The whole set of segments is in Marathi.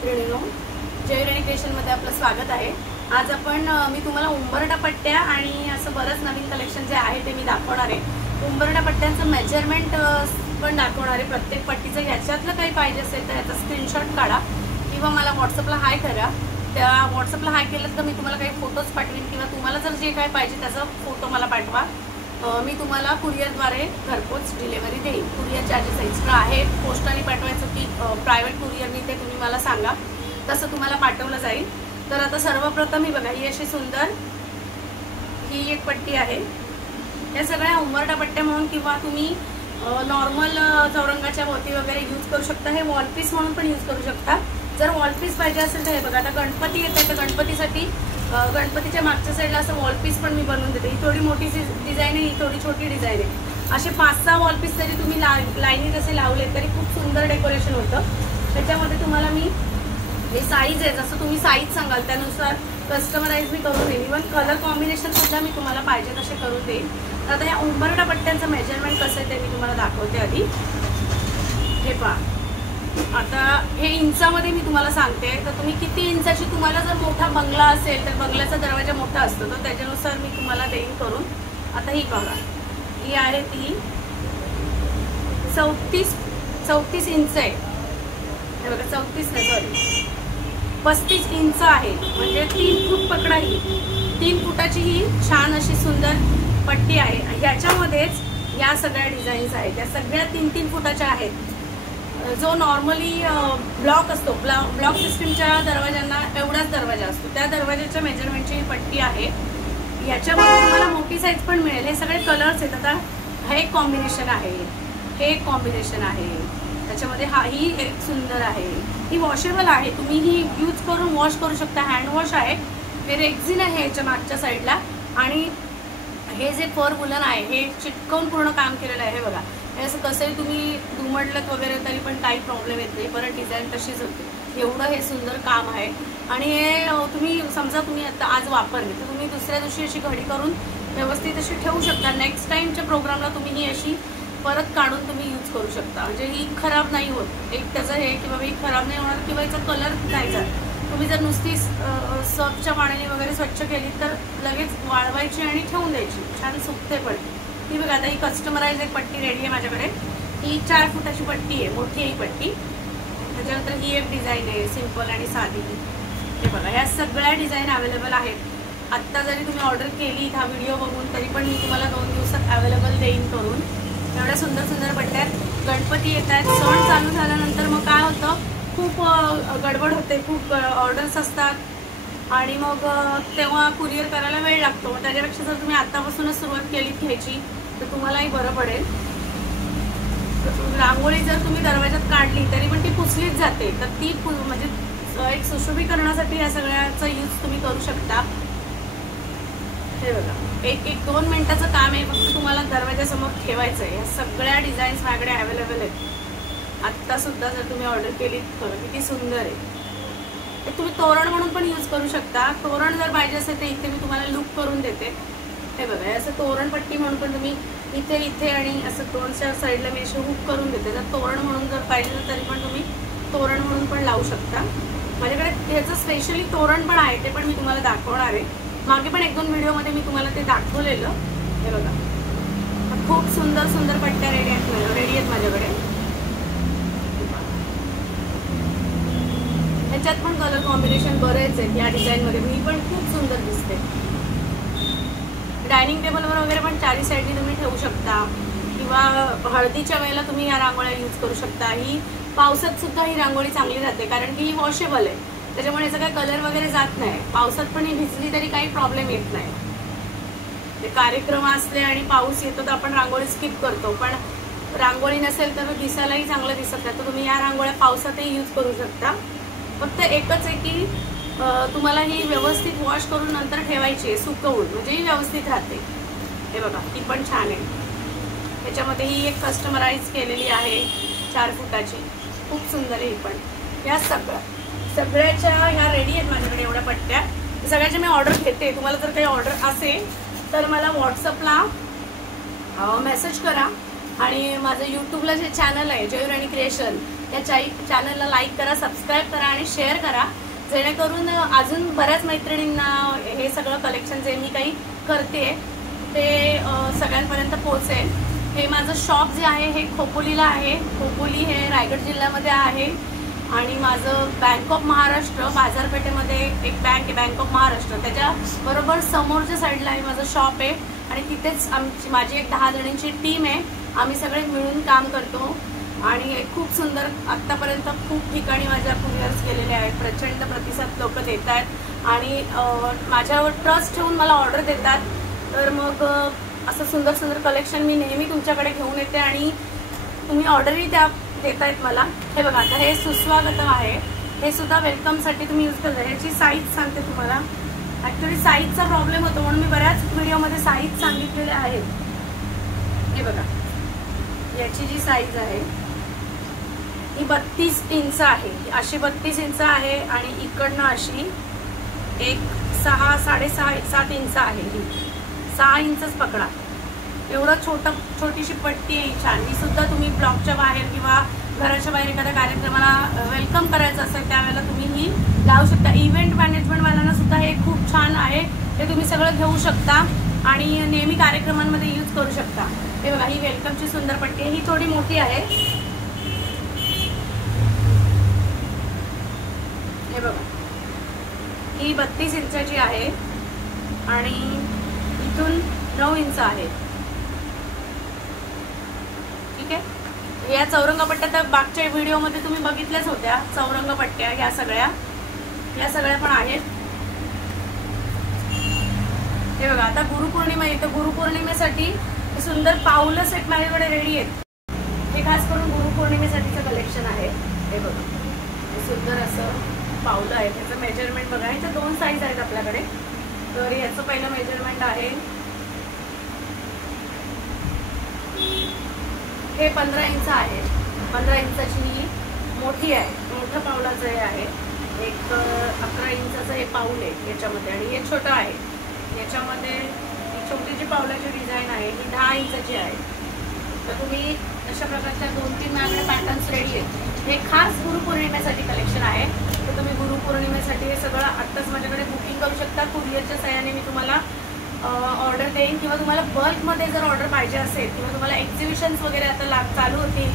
मैत्रिणींनो, जयराणी क्रिएशनमध्ये आपलं स्वागत आहे। आज आपण मी तुम्हाला उंबरठा पट्ट्या आणि असं बरंच नवीन कलेक्शन जे आहे ते मी दाखवणार आहे। उंबरठा पट्ट्यांचं मेजरमेंट पण दाखवणार आहे। प्रत्येक पट्टीचं याच्यातलं काही पाहिजे असेल तर याचा स्क्रीनशॉट काढा किंवा मला व्हॉट्सअपला हाय करा। त्या व्हॉट्सअपला हाय केलं तर मी तुम्हाला काही फोटोज पाठवेन किंवा तुम्हाला जर जे काही पाहिजे त्याचा फोटो मला पाठवा। मी तुम्हाला कुरिअरद्वारे घरपोच डिलिव्हरी देईन। कुरिअर चार्जेस एक्स्ट्रा आहे। पोस्टाने पाठवायचं की प्रायव्हेट कुरिअरनी ते तुम्ही मला सांगा, तसं तुम्हाला पाठवलं जाईल। तर आता सर्वप्रथम ही बघा, ही अशी सुंदर ही एक पट्टी आहे। या सगळ्या उंबरठा पट्ट्या म्हणून किंवा तुम्ही नॉर्मल चौरंगाच्या भोवती वगैरे यूज करू शकता। हे वॉल पीस म्हणून पण यूज करू शकता। जर वॉल पीस पाहिजे असेल तर हे बघा, आता गणपती येते तर गणपतीसाठी गणपतीच्या मागच्या साईडला असं वॉल पीस पण मी बनवून देते। ही थोडी मोठी डिझाईन आहे, ही थोडी छोटी डिझाईन आहे। असे 5-6 वॉल पीस जरी तुम्ही लाईनीत असे लावले तरी खूप सुंदर डेकोरेशन होतं। त्याच्यामध्ये तुम्हाला मी हे साईज आहे, जसं तुम्ही साईज सांगाल त्यानुसार कस्टमाइज मी करून देईन। इव्हन कलर कॉम्बिनेशन सुद्धा मी तुम्हाला पाहिजे तसे करून देईन। तर आता ह्या उंबरठा पट्ट्यांचं मेजरमेंट कसं आहे ते मी तुम्हाला दाखवते आधी। हे पहा, आता हे इंचामध्ये मी तुम्हाला सांगते। तर तुम्ही किती इंचाची, तुम्हाला जर मोठा बंगला असेल तर बंगल्याचा दरवाजा मोठा असतो तर त्याच्यानुसार मी तुम्हाला देईन करून। आता ही बघा, ही आहे ती 34 इंच आहे। हे बघा, 34 नाही सॉरी 35 इंच आहे, म्हणजे 3 फूट पकडा। ही 3 फुटाची ही छान अशी सुंदर पट्टी आहे। ह्याच्यामध्येच या सगळ्या डिझाईन्स आहेत, त्या सगळ्या 3-3 फुटाच्या आहेत। जो नॉर्मली ब्लॉक असतो, ब्लॉक सिस्टीमच्या दरवाजांना एवढाच दरवाजा असतो, त्या दरवाजाच्या मेजरमेंटची ही पट्टी आहे। याच्यामध्ये तुम्हाला मोठी साईज पण मिळेल। हे सगळे कलर्स आहेत। आता हे एक कॉम्बिनेशन आहे, हे एक कॉम्बिनेशन आहे, त्याच्यामध्ये ही एक सुंदर आहे। ही वॉशेबल आहे, तुम्ही ही यूज करून वॉश करू शकता। हँड वॉश आहे। हे रेक्झिन आहे याच्या मागच्या साईडला, आणि हे जे फर वुलन आहे हे चिटकवून पूर्ण काम केलेलं आहे। हे बघा, हे असं कसंही तुम्ही दुमडलं वगैरे तरी पण काही प्रॉब्लेम येत नाही, परत डिझाईन तशीच होते। एवढं हे सुंदर काम आहे। आणि हे तुम्ही समजा तुम्ही आता आज वापरली तर तुम्ही दुसऱ्या दिवशी अशी घडी करून व्यवस्थित अशी ठेवू शकता। नेक्स्ट टाईमच्या प्रोग्रामला तुम्ही ही अशी परत काढून तुम्ही यूज करू शकता, म्हणजे ही खराब नाही होत। एक त्याचं हे की बाबा ही खराब नाही होणार किंवा याचा कलर नाही जात। तुम्ही जर नुसती सर्फच्या पाण्याने वगैरे स्वच्छ केली तर लगेच वाळवायची आणि ठेवून द्यायची, छान सुकते पण। ही बघा, आता ही कस्टमाइज एक पट्टी रेडी आहे माझ्याकडे। ही 4 फुटाची पट्टी आहे, मोठी आहे ही पट्टी। त्याच्यानंतर ही एक डिझाईन आहे सिंपल आणि साधी। हे बघा, ह्या सगळ्या डिझाईन अवेलेबल आहेत। आत्ता जरी तुम्ही ऑर्डर केली हा व्हिडिओ बघून तरी पण मी तुम्हाला 2 दिवसात अवेलेबल देईन करून। एवढ्या सुंदर सुंदर पट्ट्या आहेत। गणपती येत आहेत, सण चालू झाल्यानंतर मग काय होतं, खूप गडबड होते, खूप ऑर्डर्स असतात आणि मग तेव्हा कुरिअर करायला वेळ लागतो। त्याच्यापेक्षा जर तुम्ही आत्तापासूनच सुरुवात केली घ्यायची तर तुम्हालाही बरं पडेल। रांगोळी जर तुम्ही दरवाजात काढली तरी पण ती पुसलीच जाते, तर ती म्हणजे एक सुशोभीकरणासाठी या सगळ्याचा यूज तुम्ही करू शकता। हे बघा, 1-2 मिनिटाचं काम आहे, फक्त तुम्हाला दरवाजासमोर ठेवायचं आहे। या सगळ्या डिझाईन्स माझ्याकडे अवेलेबल आहेत। आत्ता सुद्धा जर तुम्ही ऑर्डर केली तर किती सुंदर आहे। तुम्ही तोरण म्हणून पण यूज करू शकता। तोरण जर पाहिजे असेल तर इथे मी तुम्हाला लुक करून देते। हे बघा, असं तोरण पट्टी म्हणून पण तुम्ही इथे आणि असं 2-4 साईडला मी असे हुक करून देते। जर तोरण म्हणून जर पाहिजे तरी पण तुम्ही तोरण म्हणून पण लावू शकता। माझ्याकडे ह्याचं स्पेशली तोरण पण आहे, ते पण मी तुम्हाला दाखवणार आहे। मागे पण 1-2 व्हिडिओमध्ये मी तुम्हाला ते दाखवलेलं। हे बघा, खूप सुंदर सुंदर पट्ट्या रेडी आहेत माझ्याकडे। ह्याच्यात पण कलर कॉम्बिनेशन बरेच आहेत या डिझाईनमध्ये, ही पण खूप सुंदर दिसते। डायनिंग टेबलवर वगैरे पण 4 साईडनी तुम्ही ठेवू शकता किंवा हळदीच्या वेळेला तुम्ही ह्या रांगोळ्या यूज करू शकता। ही पावसात सुद्धा ही रांगोळी चांगली राहते, कारण की ही वॉशेबल आहे, त्याच्यामुळे याचा काही कलर वगैरे जात नाही। पावसात पण ही भिजली तरी काही प्रॉब्लेम येत नाही। ते कार्यक्रम असले आणि पाऊस येतो तर आपण रांगोळी स्किप करतो, पण रांगोळी नसेल तर दिसायलाही चांगलं दिसत नाही, तर तुम्ही या रांगोळ्या पावसातही यूज करू शकता। फक्त एकच आहे की तुम्हाला ही व्यवस्थित वॉश करून नंतर ठेवायची आहे, सुकवून, म्हणजे ही व्यवस्थित राहते। हे बघा, ही पण छान आहे। त्याच्यामध्ये ही एक कस्टमाइज केलेली आहे 4 फुटाची, खूप सुंदर आहे ही पण। या सगळ्याच्या ह्या रेडी आहेत माझ्याकडे, एवढ्या पट्ट्या सगळ्याच्या मी ऑर्डर घेते। तुम्हाला जर काही ऑर्डर असेल तर मला व्हॉट्सअपला मेसेज करा, आणि माझं यूट्यूबला जे चॅनल आहे जयराणी क्रिएशन या चॅनलला लाईक करा, सबस्क्राईब करा आणि शेअर करा, जेणेकरून अजून बऱ्याच मैत्रिणींना हे सगळं कलेक्शन जे मी काही करते ते सगळ्यांपर्यंत पोहोचेल। हे माझं शॉप जे आहे हे खोपोलीला आहे। खोपोली हे रायगड जिल्ह्यामध्ये आहे आणि माझं बँक ऑफ महाराष्ट्र बाजारपेठेमध्ये एक बँक आहे, बँक ऑफ महाराष्ट्र, त्याच्या बरोबर समोरच्या साईडला आहे माझं शॉप आहे आणि तिथेच माझी एक 10 जणांची टीम आहे। आम्ही सगळे मिळून काम करतो आणि खूप सुंदर आत्तापर्यंत खूप ठिकाणी माझ्या कुरिअर्स गेलेले आहेत। प्रचंड प्रतिसाद लोक देत आहेत आणि माझ्यावर ट्रस्ट ठेवून मला ऑर्डर देतात। तर मग असं सुंदर सुंदर कलेक्शन मी नेहमी तुमच्याकडे घेऊन येते आणि तुम्ही ऑर्डरही त्या देतायत मला। हे बघा, आता हे सुस्वागतम आहे, हे सुद्धा वेलकमसाठी तुम्ही यूज करता। याची साईज सांगते तुम्हाला, ॲक्च्युली साईजचा प्रॉब्लेम होतो म्हणून मी बऱ्याच व्हिडिओमध्ये साईज सांगितलेले आहेत। हे बघा, याची जी साईज आहे ही 32 इंच आहे, अशी 32 इंच आहे आणि इकडनं अशी एक 6 साडेसहा 7 इंच आहे, ही 6 इंचच पकडा। एवढं छोटीशी पट्टी आहे, छान। ही सुद्धा तुम्ही ब्लॉकच्या बाहेर किंवा घराच्या बाहेर एखाद्या कार्यक्रमाला वेलकम करायचं असेल त्यावेळेला तुम्ही ही लावू शकता। इव्हेंट मॅनेजमेंटवाल्यांना सुद्धा हे खूप छान आहे, ते तुम्ही सगळं घेऊ शकता आणि नेहमी कार्यक्रमांमध्ये यूज करू शकता। हे बघा, ही वेलकमची सुंदर पट्टी आहे, ही थोडी मोठी आहे। हे बघा, ही 32 इंचाची आहे आणि इथून 9 इंच आहे, ठीक आहे। या चौरंग पट्ट्या तर मागच्या व्हिडिओमध्ये तुम्ही बघितल्याच होत्या, चौरंग पट्ट्या या सगळ्या पण आहेत। हे बघा, आता गुरुपौर्णिमा येते, गुरुपौर्णिमेसाठी सुंदर पावलं सेट माझ्याकडे रेडी आहेत। हे खास करून गुरुपौर्णिमेसाठीचं कलेक्शन आहे। हे बघा, सुंदर असं पावलं आहे, त्याचं मेजरमेंट बघा। ह्याच्या 2 साईज आहेत आपल्याकडे, तर याचं पहिलं मेजरमेंट आहे हे 15 इंच आहे। 15 इंचाची ही मोठी आहे, मोठं पावलाचं हे आहे। एक 11 इंचाचं हे पाऊल आहे याच्यामध्ये आणि हे छोटं आहे। याच्यामध्ये ही छोटी जी पावलाची डिझाईन आहे ही 10 इंचाची आहे। तर तुम्ही अशा प्रकारच्या 2-3 माझ्याकडे पॅटर्न्स रेडी आहेत। हे खास गुरुपौर्णिमेसाठी कलेक्शन आहे, तर तुम्ही गुरुपौर्णिमेसाठी हे सगळं आत्ताच माझ्याकडे बुकिंग करू शकता। कुरिअरच्या सहाय्याने मी तुम्हाला ऑर्डर देईन किंवा तुम्हाला बल्कमध्ये जर ऑर्डर पाहिजे असेल किंवा तुम्हाला एक्झिबिशन्स वगैरे आता चालू होतील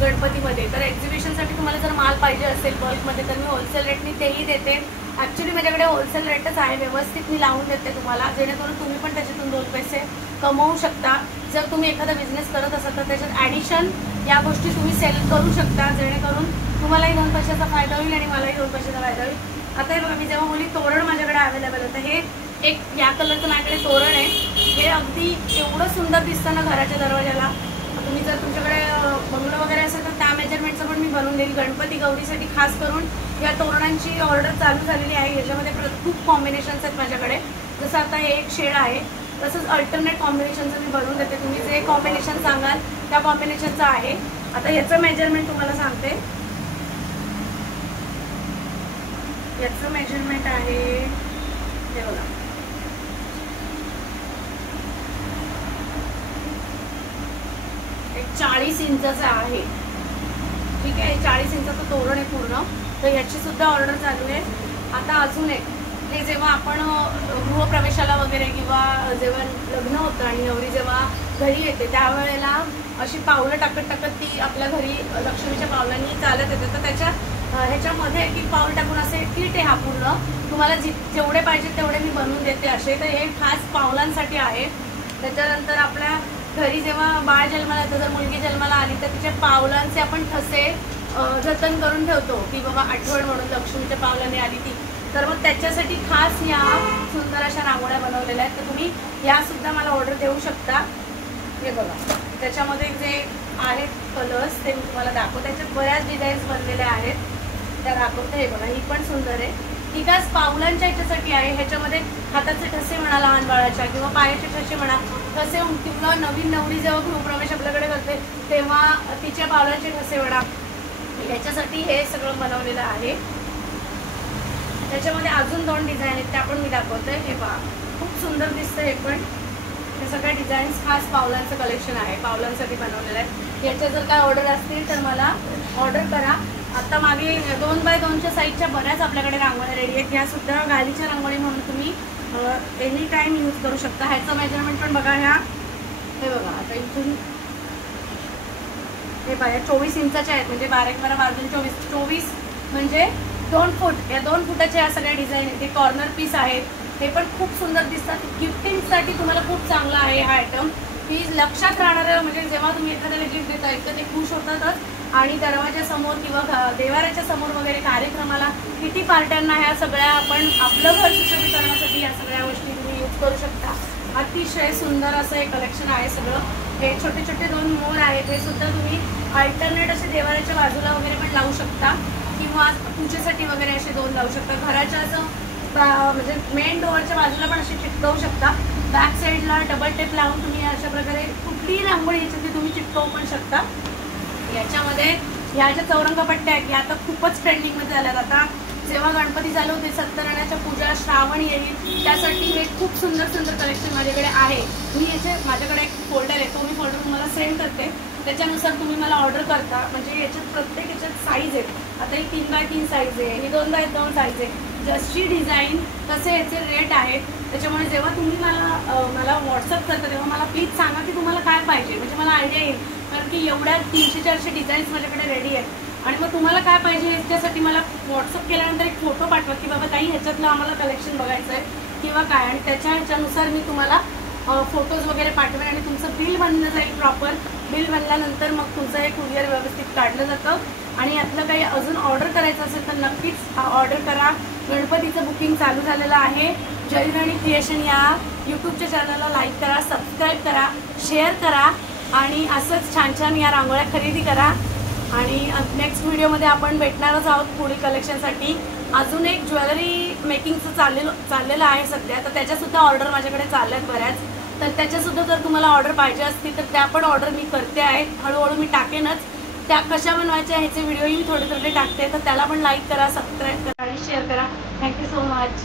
गणपतीमध्ये, तर एक्झिबिशनसाठी तुम्हाला जर माल पाहिजे असेल बल्कमध्ये तर मी होलसेल रेटनी तेही देते। ॲक्च्युली माझ्याकडे होलसेल रेटच आहे, व्यवस्थित मी लावून देते तुम्हाला, जेणेकरून तुम्ही पण त्याच्यातून 2 पैसे कमवू शकता। जर तुम्ही एखादा बिझनेस करत असाल तर त्याच्यात ॲडिशन या गोष्टी तुम्ही सेल करू शकता, जेणेकरून तुम्हालाही 2 पैशाचा फायदा होईल आणि मलाही 2 पैशाचा फायदा होईल। आता हे बघा, मी जेव्हा बोलली तोरण माझ्याकडे अवेलेबल होतं, हे एक या कलरचं माझ्याकडे तोरण आहे। हे अगदी एवढं सुंदर दिसतं ना घराच्या दरवाजाला। तुम्ही जर तुमच्याकडे बंगलं वगैरे असेल तर त्या मेजरमेंटचं पण मी बनवून देईल। गणपती गौरीसाठी खास करून या तोरणांची ऑर्डर चालू झालेली आहे। याच्यामध्ये खूप कॉम्बिनेशन्स आहेत माझ्याकडे, जसं आता हे एक शेड आहे तसंच अल्टरनेट कॉम्बिनेशनचं मी बनवून देते। तुम्ही जे कॉम्बिनेशन सांगाल त्या कॉम्बिनेशनचं आहे। आता याचं मेजरमेंट तुम्हाला सांगते, याचं मेजरमेंट आहे हे बघा, एक 40 इंचाचं आहे, ठीक आहे। 40 इंचाचं तोरण आहे पूर्ण, तर याची सुद्धा ऑर्डर चालू आहे। आता अजून एक, हे जेव्हा आपण गृहप्रवेशाला वगैरे किंवा जेव्हा लग्न होतं आणि नवरी जेव्हा घरी येते त्यावेळेला अशी पावलं टाकत ती आपल्या घरी लक्ष्मीच्या पावलांनी चालत येते, तर त्याच्या ह्याच्यामध्ये एक पाऊल टाकून असे किट आहे हा पूर्ण। तुम्हाला जेवढे पाहिजे तेवढे मी बनवून देते असे, तर हे खास पावलांसाठी आहे। त्याच्यानंतर आपल्या घरी जेव्हा बाळ जन्माला येतं, जर मुलगी जन्माला आली तर तिच्या पावलांचे आपण ठसे जतन करून ठेवतो की बाबा आठवण म्हणून लक्ष्मीच्या पावलाने आली ती, तर मग त्याच्यासाठी खास या सुंदर अशा रांगोळ्या बनवलेल्या आहेत। तर तुम्ही या सुद्धा मला ऑर्डर देऊ शकता। हे बघा, त्याच्यामध्ये जे आहेत कलर्स ते मी तुम्हाला दाखवते, त्याच्यात बऱ्याच डिझाईन्स बनलेल्या आहेत त्या दाखवते। हे बघा, ही पण सुंदर आहे, ही खास पावलांच्या ह्याच्यासाठी आहे। ह्याच्यामध्ये हाताचे ठसे म्हणा लहान बाळाच्या किंवा पायाचे ठसे म्हणा, ठसे किंवा नवीन नवरी जेव्हा गृहप्रवेश आपल्याकडे करते तेव्हा तिच्या पावलांचे ठसे म्हणा, ह्याच्यासाठी हे सगळं बनवलेलं आहे। त्याच्यामध्ये अजून 2 डिझाईन आहेत त्या पण मी दाखवते। हे पहा, खूप सुंदर दिसतं हे पण। हे सगळ्या डिझाईन्स खास पावलांचं कलेक्शन आहे, पावलांसाठी बनवलेलं आहे। याच्या जर काय ऑर्डर असतील तर मला ऑर्डर करा. आता मागे 2x2च्या साईजच्या बऱ्याच आपल्याकडे रांगोळ्या रेडी आहेत. ह्या सुद्धा गालीच्या रांगोळी म्हणून तुम्ही एनी टाइम यूज करू शकता. ह्याचं मेजरमेंट पण बघा. ह्या हे बघा, आता इथून हे बघा 24 इंचाच्या आहेत, म्हणजे 12 बाजून 24 म्हणजे 2 फूट. या 2 फुटाच्या या सगळ्या डिझाईन आहेत. हे कॉर्नर पीस आहेत, हे पण खूप सुंदर दिसतात. गिफ्टिंगसाठी तुम्हाला खूप चांगला आहे हा आयटम. ही लक्षात राहणारं, म्हणजे जेव्हा तुम्ही एखाद्याला गिफ्ट देता एक तर ते खुश होतातच, आणि दरवाजासमोर किंवा देवाऱ्याच्या समोर वगैरे कार्यक्रमाला किती पार्ट्यांना ह्या सगळ्या आपण आपलं घर सुशोभित करण्यासाठी या सगळ्या गोष्टी तुम्ही यूज करू शकता. अतिशय सुंदर असं हे कलेक्शन आहे सगळं. हे छोटे छोटे 2 मोर आहेत, हे सुद्धा तुम्ही अल्टरनेट असे देवाऱ्याच्या बाजूला वगैरे पण लावू शकता, किंवा पूजेसाठी वगैरे असे 2 लावू शकता. घराच्या असं म्हणजे मेन डोअरच्या बाजूला पण असे चिटकवू शकता. बॅक साईडला डबल टेप लावून तुम्ही अशा प्रकारे कुठलीही रांगोळी याच्यात तुम्ही चिटकवू पण शकता. याच्यामध्ये ह्या ज्या चौरंगपट्ट्या आहेत या आता खूपच ट्रेंडिंगमध्ये झाल्यात. आता जेव्हा गणपती चालू होते, सत्यनारायणाच्या पूजा, श्रावण येईल, त्यासाठी हे खूप सुंदर सुंदर कलेक्शन माझ्याकडे आहे. माझ्याकडे एक फोल्डर आहे, तो मी फोल्डर तुम्हाला सेंड करते. त्याच्यानुसार तुम्ही मला ऑर्डर करता. म्हणजे याच्यात प्रत्येक याच्यात साईज आहे. आता ही 3x3 साईज आहे, ही 2x2 साईज आहे. जशी डिझाईन तसे याचे रेट आहेत. त्याच्यामुळे जेव्हा तुम्ही मला व्हॉट्सअप करता तेव्हा मला प्लीज सांगा की तुम्हाला काय पाहिजे, म्हणजे मला आयडिया येईल. कारण की एवढ्या 300-400 डिझाईन्स माझ्याकडे रेडी आहेत, आणि मग तुम्हाला काय पाहिजे याच्यासाठी मला व्हॉट्सअप केल्यानंतर एक फोटो पाठवा की बाबा ताई ह्याच्यातलं आम्हाला कलेक्शन बघायचं आहे किंवा काय, आणि ह्याच्यानुसार मी तुम्हाला फोटोज वगैरे पाठवेन, आणि तुमचं बिल बनलं जाईल. प्रॉपर बिल बनल्यानंतर मग तुमचं हे कुरिअर व्यवस्थित काढलं जातं. आणि यातलं काही अजून ऑर्डर करायचं असेल तर नक्कीच ऑर्डर करा. गणपतीचं बुकिंग चालू झालेलं आहे. जय राणी क्रिएशन या यूट्यूबच्या चॅनलला लाईक करा, सबस्क्राईब करा, शेअर करा, आणि असंच छान छान या रांगोळ्या खरेदी करा. आणि नेक्स्ट व्हिडिओमध्ये आपण भेटणारच आहोत पुढील कलेक्शनसाठी. अजून एक ज्वेलरी मेकिंगचं चाललेलं आहे सध्या, तर त्याच्यासुद्धा ऑर्डर माझ्याकडे चालल्यात बऱ्याच. तर त्याच्यासुद्धा जर तुम्हाला ऑर्डर पाहिजे असतील तर त्या पण ऑर्डर मी करते आहे. हळूहळू मी टाकेनच. त्या कशा बनवायच्या ह्याचे व्हिडिओही मी थोडे थोडे टाकते. तर त्याला पण लाईक करा, सबस्क्राईब करा आणि शेअर करा. Thank you so much.